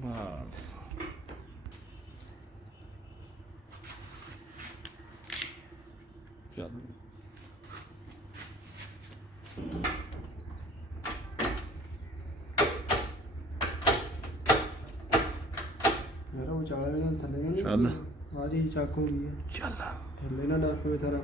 बस चल मेरा वो चाले थले चल आज ही चाक हो गई है चल थले ना डर पे सारा